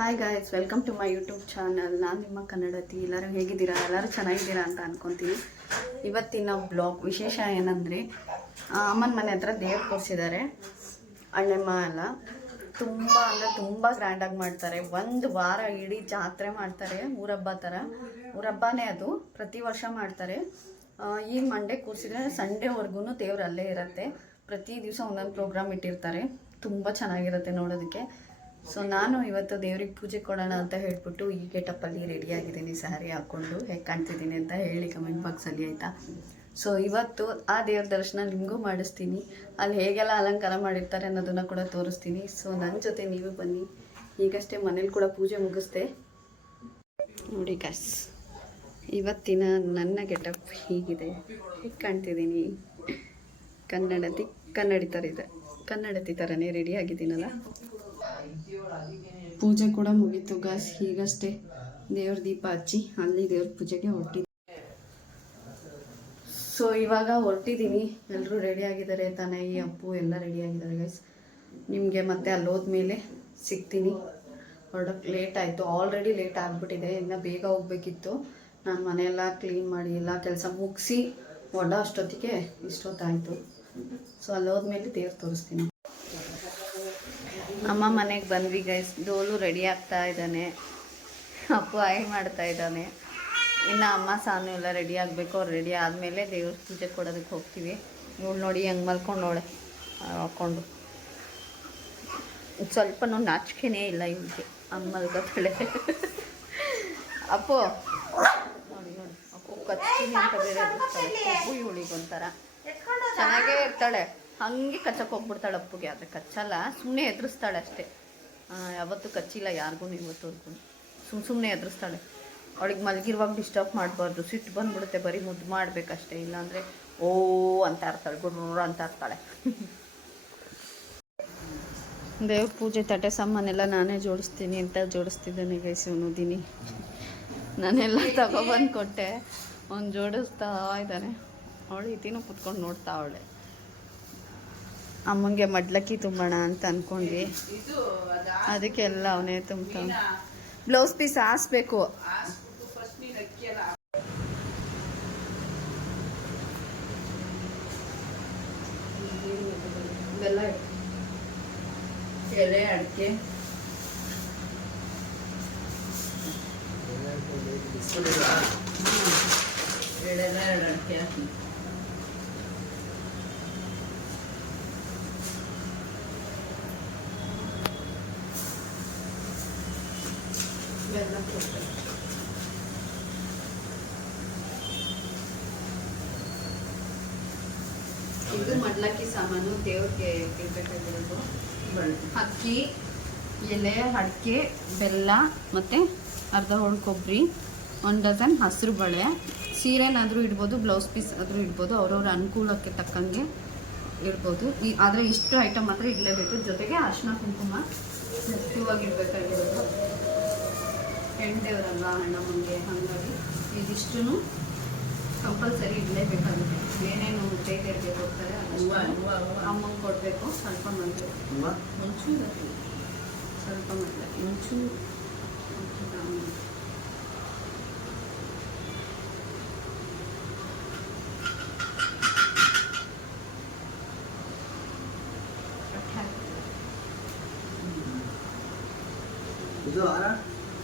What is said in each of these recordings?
Hi guys welcome to my YouTube channel ನಾನು ನಿಮ್ಮ ಕನ್ನಡತಿ. ಎಲ್ಲರೂ ಹೇಗಿದ್ದೀರಾ? ಎಲ್ಲರೂ ಚೆನ್ನಾಗಿದ್ದೀರಾ ಅಂತ ಅನ್ಕೊತೀನಿ. ಇವತ್ತಿನ ಬ್ಲಾಗ್ ವಿಶೇಷ ಏನಂದರೆ ಅಮ್ಮನ ಮನೆ ಹತ್ರ ದೇವ್ರು ಕೂರಿಸಿದ್ದಾರೆ ಅಣ್ಣಮ್ಮ ಎಲ್ಲ ತುಂಬ ಅಂದರೆ ತುಂಬ ಗ್ರ್ಯಾಂಡಾಗಿ ಮಾಡ್ತಾರೆ. ಒಂದು ವಾರ ಇಡೀ ಜಾತ್ರೆ ಮಾಡ್ತಾರೆ, ಊರಬ್ಬ ಥರ ಊರಬ್ಬನೇ ಅದು. ಪ್ರತಿ ವರ್ಷ ಮಾಡ್ತಾರೆ. ಈಗ ಮಂಡೇ ಕೂರಿಸಿದ್ರೆ ಸಂಡೇವರೆಗೂ ದೇವ್ರು ಅಲ್ಲೇ ಇರುತ್ತೆ. ಪ್ರತಿ ದಿವಸ ಒಂದೊಂದು ಪ್ರೋಗ್ರಾಮ್ ಇಟ್ಟಿರ್ತಾರೆ. ತುಂಬ ಚೆನ್ನಾಗಿರುತ್ತೆ ನೋಡೋದಕ್ಕೆ. ಸೊ ನಾನು ಇವತ್ತು ದೇವ್ರಿಗೆ ಪೂಜೆ ಕೊಡೋಣ ಅಂತ ಹೇಳ್ಬಿಟ್ಟು ಈ ಗೆಟಪ್ಪಲ್ಲಿ ರೆಡಿಯಾಗಿದ್ದೀನಿ ಸ್ಯಾರಿ ಹಾಕ್ಕೊಂಡು. ಹೇಗೆ ಕಾಣ್ತಿದ್ದೀನಿ ಅಂತ ಹೇಳಿ ಕಮೆಂಟ್ ಬಾಕ್ಸಲ್ಲಿ ಆಯಿತಾ? ಸೊ ಇವತ್ತು ಆ ದೇವ್ರ ದರ್ಶನ ನಿಮಗೂ ಮಾಡಿಸ್ತೀನಿ. ಅಲ್ಲಿ ಹೇಗೆಲ್ಲ ಅಲಂಕಾರ ಮಾಡಿರ್ತಾರೆ ಅನ್ನೋದನ್ನು ಕೂಡ ತೋರಿಸ್ತೀನಿ. ಸೊ ನನ್ನ ಜೊತೆ ನೀವು ಬನ್ನಿ. ಈಗಷ್ಟೇ ಮನೇಲಿ ಕೂಡ ಪೂಜೆ ಮುಗಿಸ್ದೆ. ನೋಡಿ ಗಸ್ ಇವತ್ತಿನ ನನ್ನ ಗೆಟಪ್ ಹೀಗಿದೆ. ಹೇಗೆ ಕಾಣ್ತಿದ್ದೀನಿ? ಕನ್ನಡತಿ ಕನ್ನಡಿ ಥರ ಇದೆ ಕನ್ನಡತಿ ಥರನೇ ರೆಡಿ ಆಗಿದ್ದೀನಲ್ಲ? ಪೂಜೆ ಕೂಡ ಮುಗೀತು ಗಾಸ್ ಈಗಷ್ಟೇ ದೇವ್ರ ದೀಪ ಹಚ್ಚಿ ಅಲ್ಲಿ ದೇವ್ರ ಪೂಜೆಗೆ ಹೊರಟಿದ್ದೆ ಸೊ ಇವಾಗ ಹೊರಟಿದ್ದೀನಿ ಎಲ್ಲರೂ ರೆಡಿ ಆಗಿದ್ದಾರೆ ತಾನೇ? ಈ ಅಪ್ಪು ಎಲ್ಲ ರೆಡಿ ಆಗಿದ್ದಾರೆ ಗೈಸ್ ನಿಮಗೆ ಮತ್ತೆ ಅಲ್ಲಿ ಹೋದ್ಮೇಲೆ ಸಿಗ್ತೀನಿ. ಹೊರಡೋಕ್ಕೆ ಲೇಟ್ ಆಯಿತು. ಆಲ್ರೆಡಿ ಲೇಟ್ ಆಗಿಬಿಟ್ಟಿದೆ. ಇನ್ನು ಬೇಗ ಹೋಗ್ಬೇಕಿತ್ತು. ನಾನು ಮನೆಯೆಲ್ಲ ಕ್ಲೀನ್ ಮಾಡಿ ಎಲ್ಲ ಕೆಲಸ ಮುಗಿಸಿ ಹೊಡ ಅಷ್ಟೊತ್ತಿಗೆ ಇಷ್ಟೊತ್ತಾಯಿತು. ಸೊ ಅಲ್ಲಿ ಹೋದ್ಮೇಲೆ ದೇವ್ರು ತೋರಿಸ್ತೀನಿ. ಅಮ್ಮ ಮನೆಗೆ ಬಂದ್ವಿ ಗೈಸ್ ಡೋಲು ರೆಡಿ ಆಗ್ತಾ ಇದ್ದಾನೆ. ಅಪ್ಪು ಆಯ್ ಮಾಡ್ತಾ ಇದ್ದಾನೆ. ಇನ್ನು ಅಮ್ಮ, ಸಾನು ಎಲ್ಲ ರೆಡಿ ಆಗಬೇಕು. ಅವ್ರು ರೆಡಿ ಆದಮೇಲೆ ದೇವ್ರ ಪೂಜೆ ಕೊಡೋದಕ್ಕೆ ಹೋಗ್ತೀವಿ. ಇವಳು ನೋಡಿ, ಹೆಂಗೆ ಮಲ್ಕೊಂಡು ನೋಡೆ. ಹಾಕ್ಕೊಂಡು ಸ್ವಲ್ಪನೂ ನಾಚಿಕೆನೇ ಇಲ್ಲ ಇವಳಿಗೆ ಹಂಗೆ ಮಲ್ಕೋತಾಳೆ. ಅಪ್ಪು. ನೋಡಿ ನೋಡಿ. ಅಪ್ಪು ಕತ್ತೀನಿ ಅಂತ ಬೇರೆ ಎದುರಿಸ್ತಾಳೆ ಅಪ್ಪು ಇವಳಿಗೆ ಒಂಥರ ಚೆನ್ನಾಗೇ ಇರ್ತಾಳೆ. ಹಂಗೆ ಕಚ್ಚಕ್ಕೆ ಹೋಗ್ಬಿಡ್ತಾಳೆ ಅಪ್ಪುಗೆ. ಆದರೆ ಕಚ್ಚಲ್ಲ ಸುಮ್ಮನೆ ಎದುರಿಸ್ತಾಳೆ ಅಷ್ಟೇ. ಯಾವತ್ತು ಕಚ್ಚಿಲ್ಲ, ಯಾರಿಗೂ ಇವತ್ತುವರೆಗೂ ಸುಮ್ಮ ಸುಮ್ಮನೆ ಎದುರಿಸ್ತಾಳೆ ಅವಳಿಗೆ ಮಲಗಿರುವಾಗ ಡಿಸ್ಟರ್ಬ್ ಮಾಡಬಾರ್ದು. ಸಿಟ್ಟು ಬಂದ್ಬಿಡುತ್ತೆ, ಬರೀ ಮುದ್ದು ಮಾಡಬೇಕಷ್ಟೇ. ಇಲ್ಲಾಂದರೆ, ಓ ಅಂತ ಇರ್ತಾಳೆ ಗುಡ್ರ ಅಂತ ಇರ್ತಾಳೆ ದೇವ್ರ ಪೂಜೆ ತಟ್ಟೆ ಸಾಮಾನೆಲ್ಲ ನಾನೇ ಜೋಡಿಸ್ತೀನಿ ಅಂತ ಜೋಡಿಸ್ತಿದ್ದಾನೆ ಗೈಸ್ ಇವನು, ದಿನಿ. ನಾನೆಲ್ಲ ತಗೊಬಂದು ಕೊಟ್ಟೆ ಅವ್ನು ಜೋಡಿಸ್ತಾ ಇದ್ದಾನೆ. ಅವಳು ಇತಿನೂ ಕುತ್ಕೊಂಡು ನೋಡ್ತಾ ಅವಳೆ. ಅಮ್ಮಂಗೆ ಮಡ್ಲಕ್ಕಿ ತುಂಬೋಣ ಅಂತ ಅನ್ಕೊಂಡ್ವಿ. ಅದಕ್ಕೆಲ್ಲ ಅವನೇ ತುಂಬ ಬ್ಲೌಸ್ ಪೀಸ್ ಹಾಸ್ಬೇಕು. ಎಲೆ, ಅಡಿಕೆ. ಅಡಿಕೆ ಹಾಕಿ ಇದು ಮಡ್ಲಕ್ಕಿ ಸಾಮಾನು ದೇವ್ರಿಗೆ ಅಕ್ಕಿ, ಎಲೆ, ಅಡಿಕೆ, ಬೆಲ್ಲ ಮತ್ತು ಅರ್ಧ ಹೋಳು ಕೊಬ್ಬರಿ ಒಂದು ಡಜನ್ ಹಸಿರು ಬಳೆ. ಸೀರೆನಾದರೂ ಇಡ್ಬೋದು, ಬ್ಲೌಸ್ ಪೀಸ್ ಆದರೂ ಇಡ್ಬೋದು, ಅವ್ರವ್ರ ಅನುಕೂಲಕ್ಕೆ ತಕ್ಕಂಗೆ ಇಡ್ಬೋದು. ಈ ಆದರೆ ಇಷ್ಟು ಐಟಮ್ ಮಾತ್ರ ಇಡಲೇಬೇಕು. ಜೊತೆಗೆ ಅರಿಶಿನ ಕುಂಕುಮ ಮುಖ್ಯವಾಗಿ ಇಡಬೇಕಾಗಿರೋದು ಅಣ್ಣ ಮುಂದೆ? ಹಾಗಾಗಿ ಇದಿಷ್ಟು ಕಂಪಲ್ಸರಿ ಇಡಲೇಬೇಕಾಗುತ್ತೆ. ಏನೇನು ಬೇಕರಿಗೆ ಹೋಗ್ತಾರೆ ಅಮ್ಮಂಗೆ ಕೊಡಬೇಕು ಸ್ವಲ್ಪ ಮಂದಿ ಮುಂಚೂ ಹಾಕಿ. ಸ್ವಲ್ಪ ಮಟ್ಟ ಒಂಚೂರು ಇದು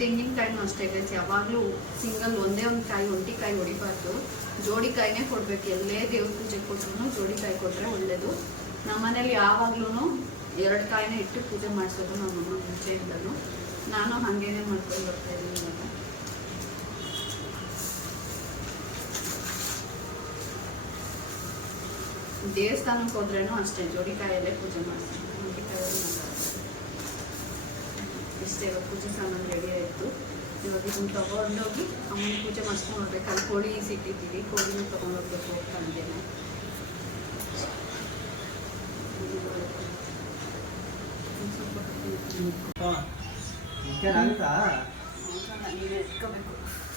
ತೆಂಗಿನಕಾಯಿನೂ ಅಷ್ಟೇ ಗೈಸ್ ಯಾವಾಗಲೂ ಸಿಂಗಲ್ ಒಂದೇ ಒಂದು ಕಾಯಿ, ಒಂಟಿ ಕಾಯಿ ಹೊಡಿಬಾರ್ದು. ಜೋಡಿ ಕಾಯಿನೇ ಕೊಡಬೇಕು. ಎಲ್ಲೇ ದೇವ್ರ ಪೂಜೆ ಕೊಟ್ಟರು ಜೋಡಿ ಕಾಯಿ ಕೊಟ್ಟರೆ ಒಳ್ಳೆಯದು ನಮ್ಮನೇಲಿ ಯಾವಾಗ್ಲೂ ಎರಡು ಕಾಯಿನ ಇಟ್ಟು ಪೂಜೆ ಮಾಡಿಸೋದು ನಮ್ಮಮ್ಮ ಮುಂಚೆಯಿಂದಲೂ ನಾನು ಹಾಗೇನೆ ಮಾಡ್ಕೊಂಡು ಬರ್ತಾ ಇದ್ದೀನಿ ಇವಾಗ. ದೇವಸ್ಥಾನಕ್ಕೆ ಹೋದ್ರೇನು ಅಷ್ಟೇ ಜೋಡಿಕಾಯಲ್ಲೇ ಪೂಜೆ ಮಾಡ್ತೀನಿ ಜೋಡಿಕಾಯಲ್ಲಿ ಇಷ್ಟೇ ಇವಾಗ ಪೂಜೆ ಸಾಮಾನು ರೆಡಿ ಆಯಿತು. ಇವಾಗ ಇದನ್ನು ತೊಗೊಂಡೋಗಿ ಅಮ್ಮನ ಪೂಜೆ ಮಾಡಿಸ್ಕೊಂಡು ಹೋಗ್ಬೇಕು ಅಲ್ಲಿ ಕೋಳಿ ಸಿಟ್ಟಿದ್ದೀವಿ ಕೋಳಿನ ತೊಗೊಂಡೋಗ್ಬೇಕು ಹೋಗ್ತಾ ಇದ್ದೇನೆ ಒಂದ್ ಸ್ವಲ್ಪ ಹೊತ್ತು ಆಗುತ್ತಾ ಹೌದಲ್ಲ, ನೀನೇ ಎತ್ಕೋಬೇಕು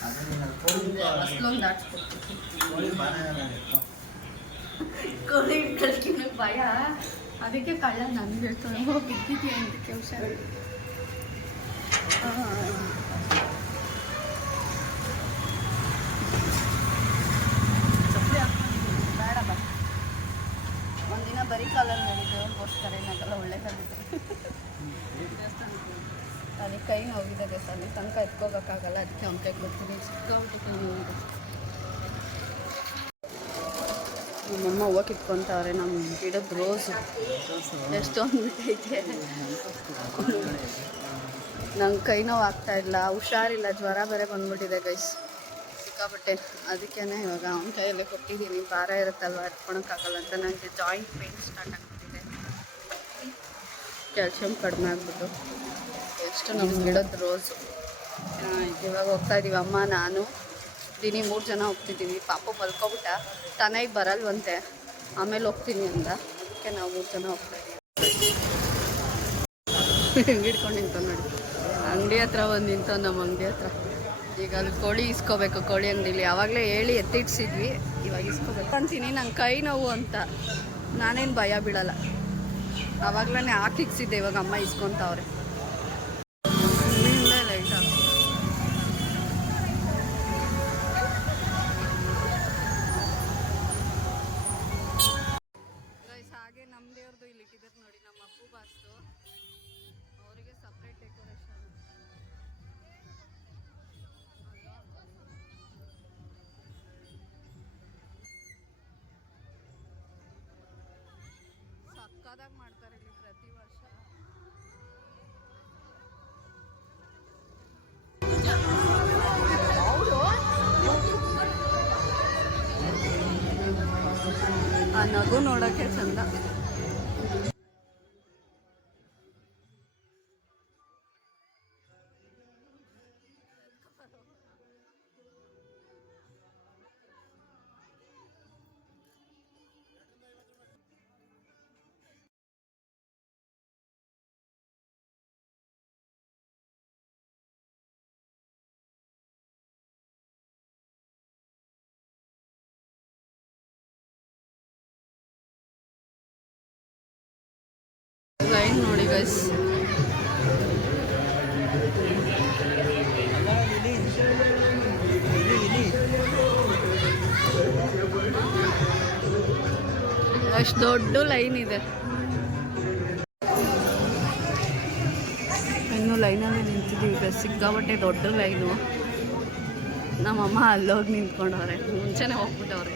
ಅದನ್ನ ಕೋಳಿ ಕಳ್ಕಿನ ಭಯ. ಅದಕ್ಕೆ ಕಳ್ಳ ನನ್ಗೆ ಹೋಗಿ ಬಿದ್ದಿದ್ಯಾ ಅಂತ ಹುಷಾರು ಒಂದಿನ ಬರೀ ಕಾಲಲ್ಲಿ ನಡೀತು ಗೋಸ್ಕರ ಏನಾಗಲ್ಲ ಒಳ್ಳೇದಾಗುತ್ತೆ ಅದಕ್ಕೆ ಕೈ ನೋವಿದೆ ಅಲ್ಲಿ ತನಕ ಎತ್ಕೋಬೇಕಾಗಲ್ಲ ಅದಕ್ಕೆ ಅವ್ನ ಕೈ ಕೊಡ್ತೀನಿ ಸಿಕ್ಕಾಬಿಟ್ಟು ಕೈ ನೋವಿದೆ ನಮ್ಮಮ್ಮ ಹೂವು ಕಿತ್ಕೊಂತವ್ರೆ ನಮ್ಮ ಗಿಡದ ರೋಸು ಎಷ್ಟೊಂದು ಬಿಟ್ಟೈತೆ ನಂಗೆ ಕೈ ನೋವು ಆಗ್ತಾ ಇಲ್ಲ, ಹುಷಾರಿಲ್ಲ, ಜ್ವರ ಬೇರೆ ಬಂದ್ಬಿಟ್ಟಿದೆ ಗೈಸ್ ಸಿಕ್ಕಾಪಟ್ಟೆ. ಅದಕ್ಕೇ ಇವಾಗ ಅವನ ಕೈಯಲ್ಲೇ ಕೊಟ್ಟಿದ್ದೀನಿ ಭಾರ ಇರುತ್ತಲ್ವ, ಎತ್ಕೊಳಕ್ಕಾಗಲ್ಲ ಅಂತ ನನಗೆ ಜಾಯಿಂಟ್ ಪೇನ್ ಸ್ಟಾರ್ಟ್ ಆಗ್ತಿದೆ ಕ್ಯಾಲ್ಶಿಯಂ ಕಡಿಮೆ ಆಗ್ಬಿಟ್ಟು. ಎಷ್ಟು ನಮ್ಗೆ ಗಿಡದ ರೋಸು ಇವಾಗ ಹೋಗ್ತಾ ಇದ್ದೀವಿ ಅಮ್ಮ, ನಾನು. ದಿನಿ ಮೂರು ಜನ ಹೋಗ್ತಿದ್ದೀವಿ ಪಾಪ ಮಲ್ಕೊಬಿಟ್ಟ. ತನಗೆ ಬರಲ್ವಂತೆ. ಆಮೇಲೆ ಹೋಗ್ತೀನಿ ಅಂತ ಅದಕ್ಕೆ ನಾವು ಮೂರು ಜನ ಹೋಗ್ತಾ ಇದ್ದೀವಿ ಹಿಡ್ಕೊಂಡು ನಿಂತ ನೋಡಿ. ಅಂಗಡಿ ಹತ್ರ ಒಂದು ನಿಂತು ನಮ್ಮ ಅಂಗಡಿ ಹತ್ರ. ಈಗ ಅಲ್ಲಿ ಕೋಳಿ ಇಸ್ಕೋಬೇಕು, ಕೋಳಿ ಅಂಗಡಿಲಿ. ಯಾವಾಗಲೇ ಹೇಳಿ ಎತ್ತಿಡ್ಸಿದ್ವಿ, ಇವಾಗ ಇಸ್ಕೋಬೇಕು. ಅಂತೀನಿ, ನಂಗೆ ಕೈ ನೋವು ಅಂತ. ನಾನೇನು ಭಯ ಬೀಳಲ್ಲ. ಆವಾಗಲೇ ಹಾಕಿಕ್ಸಿದ್ದೆ, ಇವಾಗ ಅಮ್ಮ ಇಸ್ಕೊತಾವ್ರೆ. ನಗು ನೋಡೋಕ್ಕೆ ಚಂದ. ಗೈಸ್ ಅಷ್ಟು ದೊಡ್ಡ ಲೈನ್ ಇದೆ. ಇನ್ನು ಲೈನಲ್ಲಿ ನಿಂತಿದ್ದೀವಿ. ಈಗ ಸಿಕ್ಕಾಬಟ್ಟೆ ದೊಡ್ಡ ಲೈನು ನಮ್ಮಮ್ಮ ಅಲ್ಲೋಗಿ ನಿಂತ್ಕೊಂಡವ್ರೆ. ಮುಂಚೆನೇ ಹೋಗ್ಬಿಟ್ಟವ್ರೆ.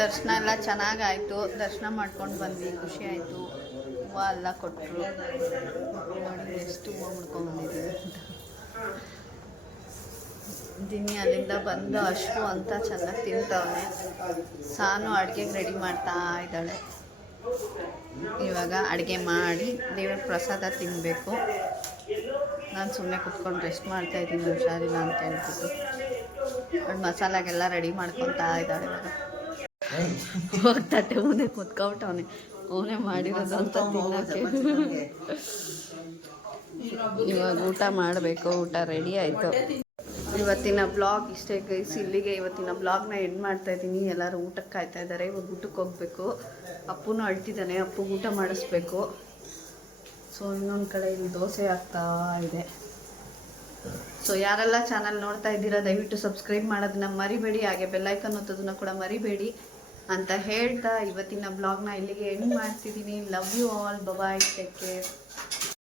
ದರ್ಶನ ಎಲ್ಲ ಚೆನ್ನಾಗಾಯಿತು. ದರ್ಶನ ಮಾಡ್ಕೊಂಡು ಬಂದ್ವಿ. ಖುಷಿ ಆಯಿತು. ಹೂವು ಎಲ್ಲ ಕೊಟ್ಟರು ಎಷ್ಟು ಹೂವು ಮುಡ್ಕೊಂಡು ಅಂತ. ದಿನಿ ಅಲ್ಲಿಂದ ಬಂದು ಅಷ್ಟು ಅಂತ ಚೆನ್ನಾಗಿ ತಿಂತವನೆ. ಸಾನು ಅಡುಗೆಗೆ ರೆಡಿ ಮಾಡ್ತಾ ಇದ್ದಾಳೆ. ಇವಾಗ ಅಡುಗೆ ಮಾಡಿ ದೇವ್ರ ಪ್ರಸಾದ ತಿನ್ನಬೇಕು ನಾನು ಸುಮ್ಮನೆ ಕುತ್ಕೊಂಡು ರೆಸ್ಟ್ ಮಾಡ್ತಾ ಇದ್ದೀನಿ, ಹುಷಾರಿಲ್ಲ ಅಂತ ಹೇಳ್ಬಿಟ್ಟು. ಮಸಾಲಾಗೆಲ್ಲ ರೆಡಿ ಮಾಡ್ಕೊತಾ ಇದ್ದಾಳೆ ಇವಾಗ. ಹೋಗಿ ತಟ್ಟೆ ಮುಂದೆ ಕುತ್ಕೊಬಿಟ್ಟವನೆ ಅವನೇ ಮಾಡಿರೋದು ಅಂತ ತಿನ್ನಕ್ಕೆ. ಇವಾಗ ಊಟ ಮಾಡಬೇಕು ಊಟ ರೆಡಿ ಆಯಿತು. ಇವತ್ತಿನ ಬ್ಲಾಗ್ ಇಷ್ಟೇ ಗೈಸ್ ಇಲ್ಲಿಗೆ ಇವತ್ತಿನ ಬ್ಲಾಗ್ನ ಎಂಡ್ ಮಾಡ್ತಾ ಇದ್ದೀನಿ. ಎಲ್ಲರೂ ಊಟಕ್ಕೆ ಕಾಯ್ತಾ ಇದ್ದಾರೆ ಇವಾಗ ಊಟಕ್ಕೆ ಹೋಗ್ಬೇಕು. ಅಪ್ಪನೂ ಅಳ್ತಿದ್ದಾನೆ ಅಪ್ಪು ಊಟ ಮಾಡಿಸ್ಬೇಕು. ಸೊ ಇನ್ನೊಂದು ಕಡೆ ಇಲ್ಲಿ ದೋಸೆ ಆಗ್ತಾ ಇದೆ. ಸೊ ಯಾರೆಲ್ಲ ಚಾನಲ್ ನೋಡ್ತಾ ಇದ್ದೀರಾ ದಯವಿಟ್ಟು ಸಬ್ಸ್ಕ್ರೈಬ್ ಮಾಡೋದನ್ನ ಮರಿಬೇಡಿ. ಹಾಗೆ ಬೆಲ್ಲೈಕನ್ ಒತ್ತೋದನ್ನ ಕೂಡ ಮರಿಬೇಡಿ. ಅಂತ ಹೇಳ್ತಾ ಇವತ್ತಿನ ಬ್ಲಾಗ್ನ ಇಲ್ಲಿಗೆ ಎಂಡ್ ಮಾಡ್ತಿದ್ದೀನಿ. Love you all bye bye take care